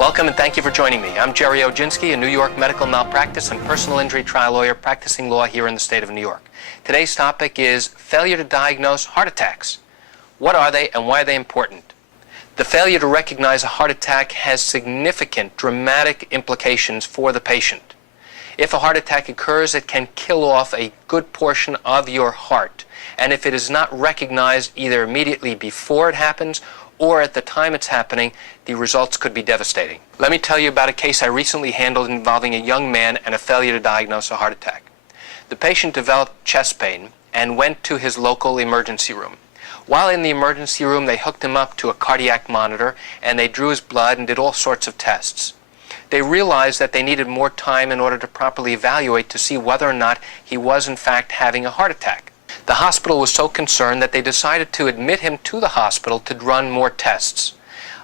Welcome and thank you for joining me. I'm Gerry Oginski, a New York medical malpractice and personal injury trial lawyer practicing law here in the state of New York. Today's topic is failure to diagnose heart attacks. What are they and why are they important? The failure to recognize a heart attack has significant, dramatic implications for the patient. If a heart attack occurs, it can kill off a good portion of your heart. And if it is not recognized either immediately before it happens or at the time it's happening, the results could be devastating. Let me tell you about a case I recently handled involving a young man and a failure to diagnose a heart attack. The patient developed chest pain and went to his local emergency room. While in the emergency room, they hooked him up to a cardiac monitor and they drew his blood and did all sorts of tests. They realized that they needed more time in order to properly evaluate to see whether or not he was in fact having a heart attack. The hospital was so concerned that they decided to admit him to the hospital to run more tests.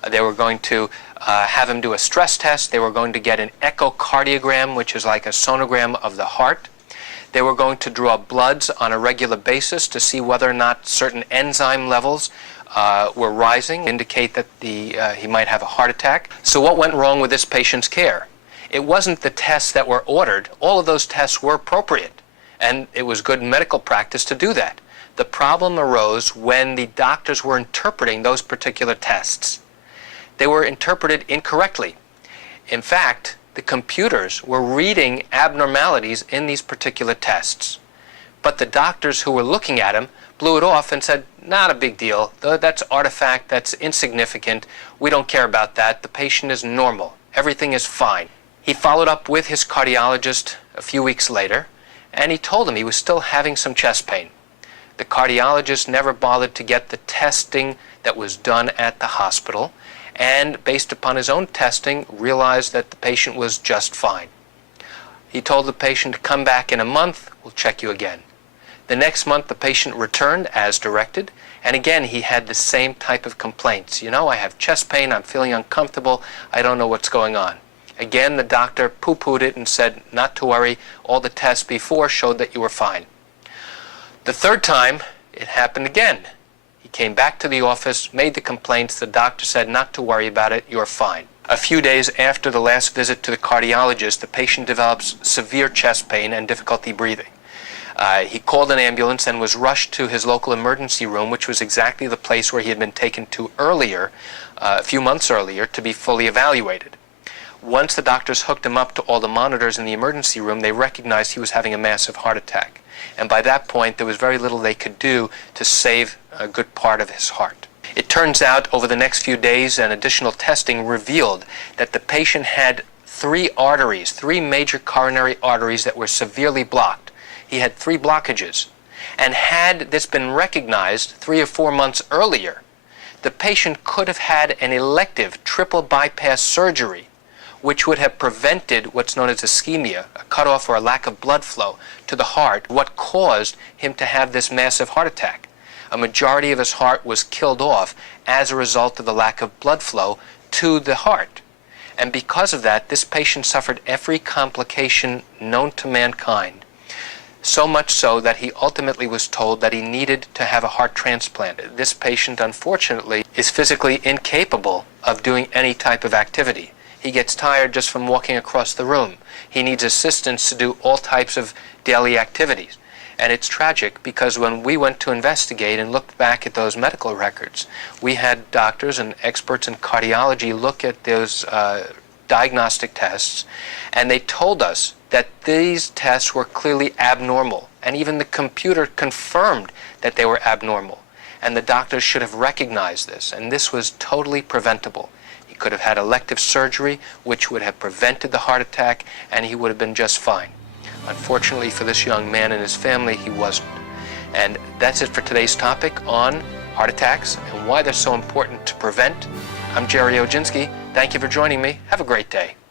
They were going to have him do a stress test. They were going to get an echocardiogram, which is like a sonogram of the heart. They were going to draw bloods on a regular basis to see whether or not certain enzyme levels were rising, indicate that he might have a heart attack. So what went wrong with this patient's care? It wasn't the tests that were ordered. All of those tests were appropriate, and it was good medical practice to do that. The problem arose when the doctors were interpreting those particular tests. They were interpreted incorrectly. In fact, the computers were reading abnormalities in these particular tests. But the doctors who were looking at him blew it off and said, not a big deal. That's artifact, that's insignificant. We don't care about that. The patient is normal. Everything is fine. He followed up with his cardiologist a few weeks later, and he told him he was still having some chest pain. The cardiologist never bothered to get the testing that was done at the hospital, and based upon his own testing, realized that the patient was just fine. He told the patient to come back in a month, we'll check you again. The next month the patient returned as directed, and again he had the same type of complaints. You know, I have chest pain, I'm feeling uncomfortable, I don't know what's going on. Again, the doctor poo-pooed it and said not to worry, all the tests before showed that you were fine. The third time, it happened again. He came back to the office, made the complaints, the doctor said not to worry about it, you're fine. A few days after the last visit to the cardiologist, the patient develops severe chest pain and difficulty breathing. He called an ambulance and was rushed to his local emergency room, which was exactly the place where he had been taken to earlier, a few months earlier, to be fully evaluated. Once the doctors hooked him up to all the monitors in the emergency room, they recognized he was having a massive heart attack. And by that point, there was very little they could do to save a good part of his heart. It turns out, over the next few days, and additional testing revealed that the patient had three major coronary arteries that were severely blocked. He had 3 blockages. And had this been recognized 3 or 4 months earlier, the patient could have had an elective triple bypass surgery, which would have prevented what's known as ischemia, a cutoff or a lack of blood flow to the heart, what caused him to have this massive heart attack. A majority of his heart was killed off as a result of the lack of blood flow to the heart. And because of that, this patient suffered every complication known to mankind, so much so that he ultimately was told that he needed to have a heart transplant. This patient, unfortunately, is physically incapable of doing any type of activity. He gets tired just from walking across the room. He needs assistance to do all types of daily activities. And it's tragic because when we went to investigate and looked back at those medical records, we had doctors and experts in cardiology look at those diagnostic tests, and they told us that these tests were clearly abnormal. And even the computer confirmed that they were abnormal. And the doctors should have recognized this, and this was totally preventable. He could have had elective surgery, which would have prevented the heart attack, and he would have been just fine. Unfortunately for this young man and his family, he wasn't. And that's it for today's topic on heart attacks and why they're so important to prevent. I'm Gerry Oginski. Thank you for joining me. Have a great day.